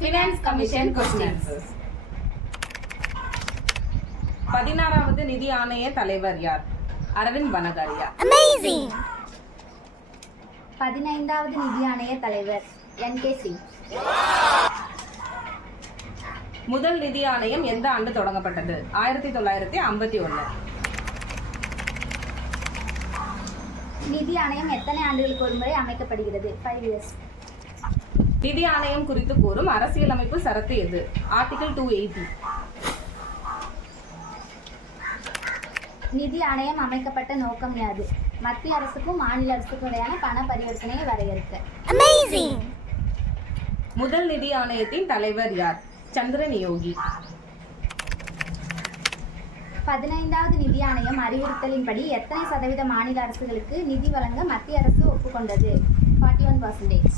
Finance Commission questions. 16வது நிதி ஆணைய தலைவர் யார்? அரவிந்த் பனகாரியா. Amazing. 15வது நிதி ஆணைய தலைவர் NK சிங். முதல் நிதி ஆணையம் எந்த ஆண்டு தொடங்கப்பட்டது? 1951. நிதி ஆணையம் எத்தனை ஆண்டுகளுக்கு ஒரு முறை அமைக்கப்படுகிறது? 5 years. நிதி ஆணையம் குறித்து கூறும் அரசியலமைப்பு சரத்து எது? ஆர்டிகல் 280. நிதி ஆணையம் அமைக்கப்பட்ட நோக்கம் யாது? மத்திய அரசுக்கும் மாநில அரசுக்கும் இடையான பண பரிவர்த்தனையை வரையறுக்க. Amazing. முதல் நிதி ஆணையத்தின் தலைவர் யார்? சந்திரன் யோகி. 15வது நிதி ஆணையம் அறிவுறுத்தலின்படி எத்தனை சதவீத மாநில அரசுகளுக்கு நிதி வழங்க மத்திய அரசு ஒப்புக்கொண்டது? 41%.